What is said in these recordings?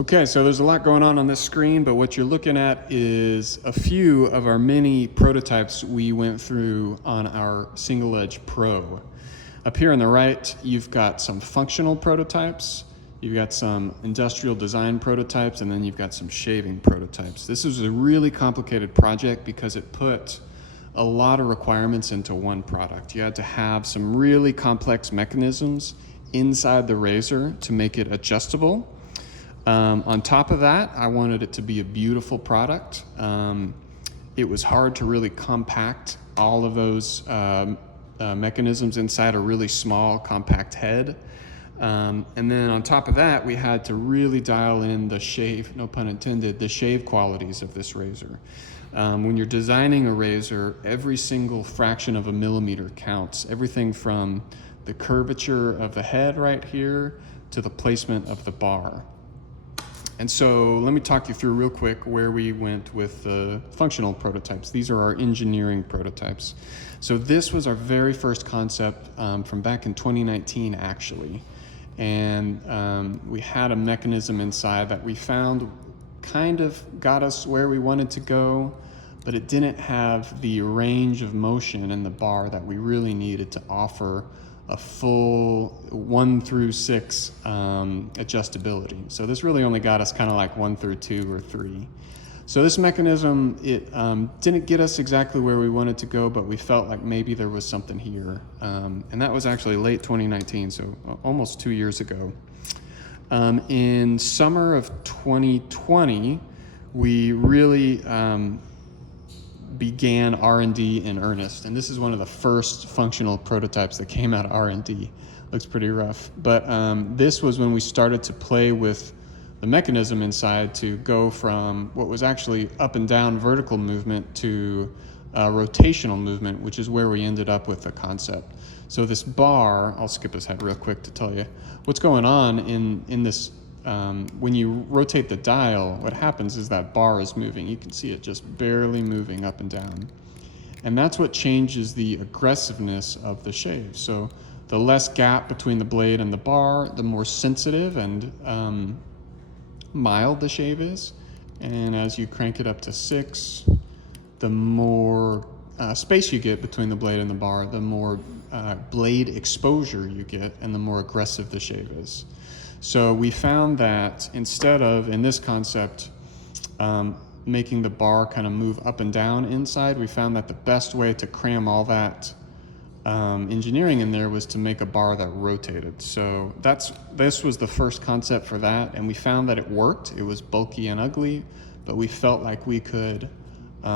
Okay, so there's a lot going on this screen, but what you're looking at is a few of our many prototypes we went through on our Single Edge Pro. Up here on the right, you've got some functional prototypes, you've got some industrial design prototypes, and then you've got some shaving prototypes. This was a really complicated project because it put a lot of requirements into one product. You had to have some really complex mechanisms inside the razor to make it adjustable. On top of that, I wanted it to be a beautiful product. It was hard to really compact all of those mechanisms inside a really small, compact head. And then on top of that, we had to really dial in the shave, no pun intended, the shave qualities of this razor. When you're designing a razor, every single fraction of a millimeter counts. Everything from the curvature of the head right here to the placement of the bar. And so let me talk you through real quick where we went with the functional prototypes. These are our engineering prototypes. So this was our very first concept from back in 2019, actually. And we had a mechanism inside that we found kind of got us where we wanted to go, but it didn't have the range of motion in the bar that we really needed to offer a full 1 through 6 adjustability. So this really only got us kind of like 1 through 2 or 3. So this mechanism, it didn't get us exactly where we wanted to go, but we felt like maybe there was something here. And that was actually late 2019, so almost 2 years ago. In summer of 2020, we really began R&D in earnest, and this is one of the first functional prototypes that came out of R&D. Looks pretty rough, but this was when we started to play with the mechanism inside to go from what was actually up and down vertical movement to rotational movement, which is where we ended up with the concept. So this bar, I'll skip this head real quick to tell you what's going on in this. When you rotate the dial, what happens is that bar is moving. You can see it just barely moving up and down. And that's what changes the aggressiveness of the shave. So the less gap between the blade and the bar, the more sensitive and mild the shave is. And as you crank it up to 6, the more space you get between the blade and the bar, the more blade exposure you get and the more aggressive the shave is. So we found that instead of, in this concept, making the bar kind of move up and down inside, we found that the best way to cram all that engineering in there was to make a bar that rotated. So this was the first concept for that, and we found that it worked. It was bulky and ugly, but we felt like we could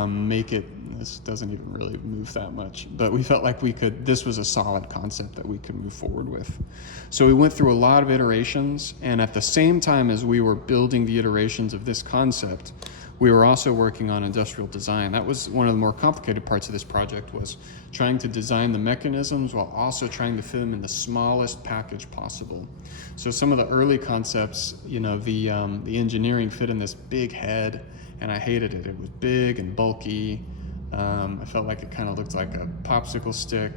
make it, this doesn't even really move that much, but we felt like this was a solid concept that we could move forward with. So we went through a lot of iterations, and at the same time as we were building the iterations of this concept, we were also working on industrial design. That was one of the more complicated parts of this project, was trying to design the mechanisms while also trying to fit them in the smallest package possible. So some of the early concepts, you know, the engineering fit in this big head, and I hated it. It was big and bulky. I felt like it kind of looked like a popsicle stick,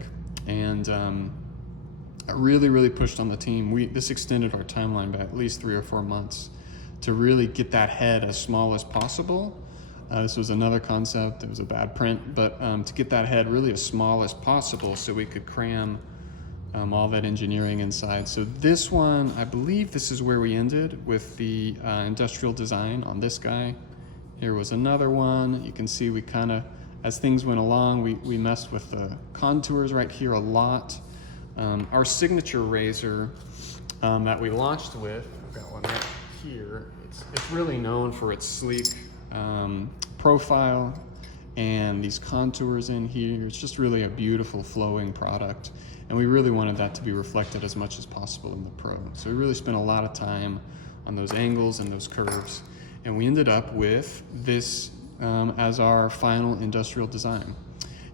and I really pushed on the team. This extended our timeline by at least 3 or 4 months to really get that head as small as possible. This was another concept. It was a bad print, but to get that head really as small as possible so we could cram all that engineering inside. So this one, I believe this is where we ended with the industrial design on this guy. Here was another one. You can see we kind of, as things went along, we messed with the contours right here a lot. Our signature razor that we launched with, I've got one right here. It's really known for its sleek profile and these contours in here. It's just really a beautiful flowing product. And we really wanted that to be reflected as much as possible in the Pro. So we really spent a lot of time on those angles and those curves. And we ended up with this as our final industrial design.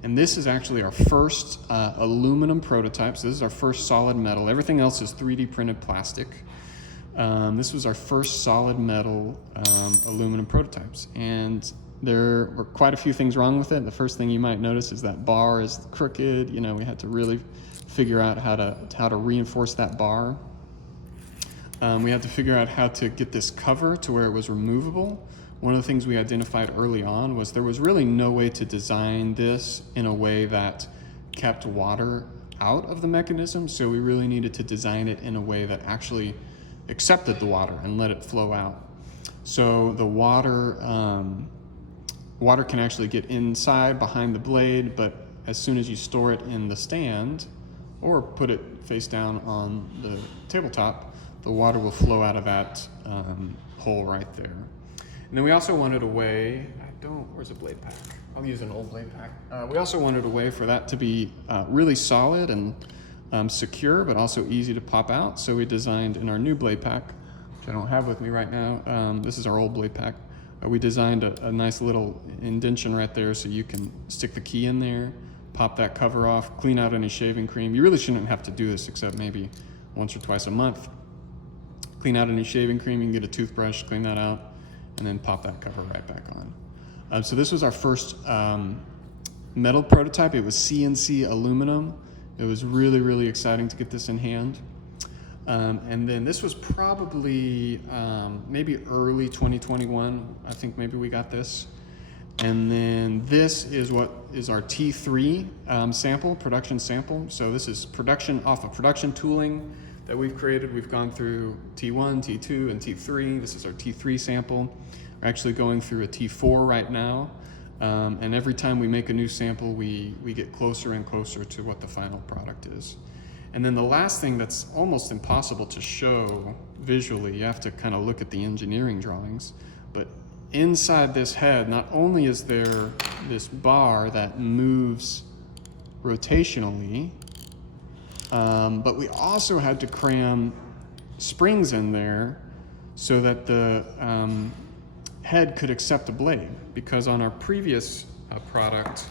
And this is actually our first aluminum prototype. So this is our first solid metal. Everything else is 3D printed plastic. This was our first solid metal aluminum prototypes. And there were quite a few things wrong with it. The first thing you might notice is that bar is crooked. You know, we had to really figure out how to reinforce that bar. we had to figure out how to get this cover to where it was removable. One of the things we identified early on was there was really no way to design this in a way that kept water out of the mechanism, so we really needed to design it in a way that actually accepted the water and let it flow out. So the water can actually get inside behind the blade, but as soon as you store it in the stand or put it face down on the tabletop, the water will flow out of that hole right there. And then we also wanted a way, where's a blade pack? I'll use an old blade pack. We also wanted a way for that to be really solid and secure, but also easy to pop out. So we designed in our new blade pack, which I don't have with me right now, this is our old blade pack. We designed a nice little indentation right there so you can stick the key in there, pop that cover off, clean out any shaving cream. You really shouldn't have to do this except maybe once or twice a month. Clean out any shaving cream, you can get a toothbrush, clean that out, and then pop that cover right back on. So this was our first metal prototype. It was CNC aluminum. It was really, really exciting to get this in hand. And then this was probably maybe early 2021. I think maybe we got this. And then this is what is our T3 sample, production sample. So this is production off of production tooling that we've created. We've gone through T1, T2, and T3. This is our T3 sample. We're actually going through a T4 right now. And every time we make a new sample, we get closer and closer to what the final product is. And then the last thing that's almost impossible to show visually, you have to kind of look at the engineering drawings, but inside this head, not only is there this bar that moves rotationally, but we also had to cram springs in there so that the head could accept a blade, because on our previous product,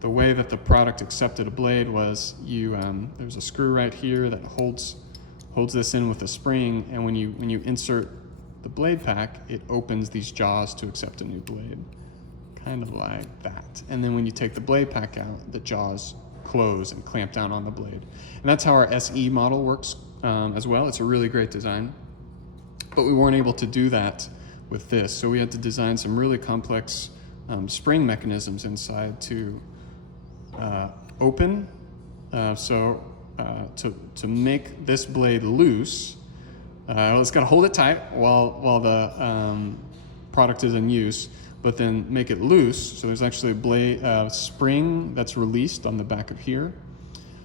the way that the product accepted a blade was there's a screw right here that holds this in with a spring, and when you insert the blade pack, it opens these jaws to accept a new blade, kind of like that. And then when you take the blade pack out, the jaws close and clamp down on the blade. And that's how our SE model works as well. It's a really great design, but we weren't able to do that with this, so we had to design some really complex spring mechanisms inside to open, to make this blade loose. It's got to hold it tight while the product is in use, but then make it loose. So there's actually a blade spring that's released on the back of here,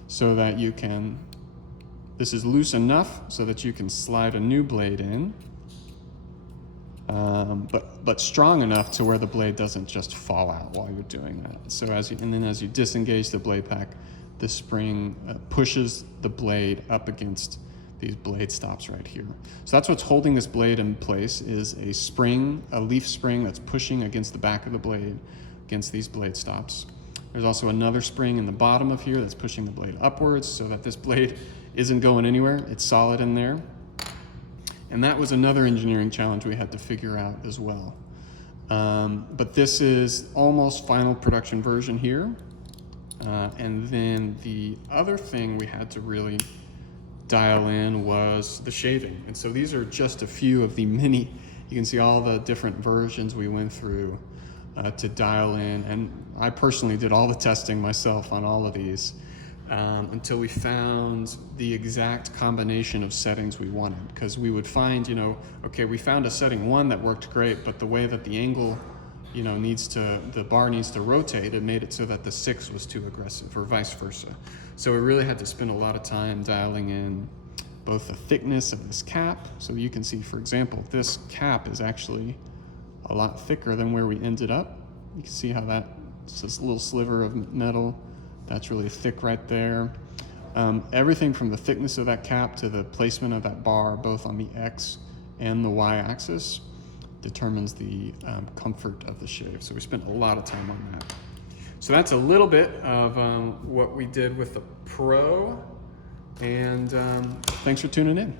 so that this is loose enough so that you can slide a new blade in, but strong enough to where the blade doesn't just fall out while you're doing that. So as you disengage the blade pack, the spring pushes the blade up against these blade stops right here. So that's what's holding this blade in place, is a spring, a leaf spring that's pushing against the back of the blade, against these blade stops. There's also another spring in the bottom of here that's pushing the blade upwards so that this blade isn't going anywhere. It's solid in there. And that was another engineering challenge we had to figure out as well. But this is almost final production version here. And then the other thing we had to really dial in was the shaving. And so these are just a few of the many, you can see all the different versions we went through to dial in. And I personally did all the testing myself on all of these until we found the exact combination of settings we wanted. Because we would find, okay, we found a setting 1 that worked great, but the way that the angle, the bar needs to rotate, it made it so that the 6 was too aggressive, or vice versa. So we really had to spend a lot of time dialing in both the thickness of this cap. So you can see, for example, this cap is actually a lot thicker than where we ended up. You can see how it's this little sliver of metal that's really thick right there. Everything from the thickness of that cap to the placement of that bar, both on the X and the Y axis, determines the comfort of the shave. So we spent a lot of time on that. So that's a little bit of what we did with the Pro, and thanks for tuning in.